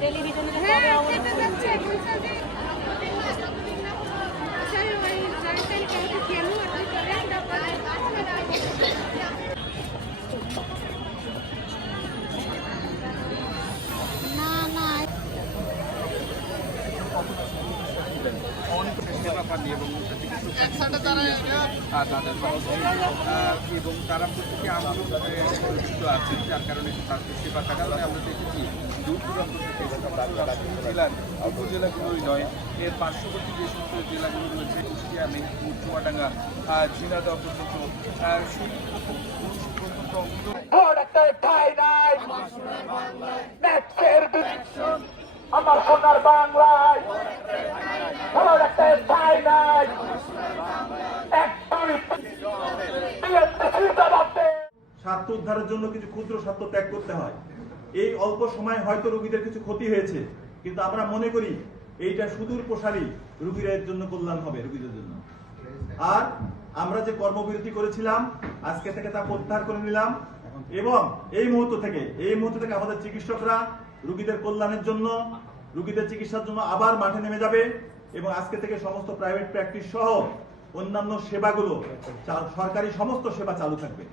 টেলিভিশনে এবং তারা প্রত্যেকে আন্দোলিত আছেন, যার কারণে তাদের সেবার কারণে আমরা দেখেছি দূর দূরান্ত থেকে জেলার উপজেলাগুলোই নয়, এর পার্শ্ববর্তী যে সমস্ত জেলাগুলো রয়েছে কুষ্টিয়া, মেহেরপুর, চুয়াডাঙ্গা, ঝিনাইদহ পর্যন্ত সেই পর্যন্ত আমার সোনার বাংলায় স্বার্থ উদ্ধারের জন্য কিছু ক্ষুদ্র স্বার্থ ত্যাগ করতে হয়। এই অল্প সময় হয়তো রোগীদের কিছু ক্ষতি হয়েছে, কিন্তু আমরা মনে করি এইটা সুদূর প্রসারী রোগীদের জন্য কল্যাণ হবে, রোগীদের জন্য। আর আমরা যে কর্মবিরতি করেছিলাম আজকে থেকে তা প্রত্যাহার করে নিলাম এবং এই মুহূর্ত থেকে আমাদের চিকিৎসকরা রোগীদের কল্যাণের জন্য, রোগীদের চিকিৎসার জন্য আবার মাঠে নেমে যাবে এবং আজকে থেকে সমস্ত প্রাইভেট প্র্যাকটিস সহ অন্যান্য সেবাগুলো, সরকারি সমস্ত সেবা চালু থাকবে।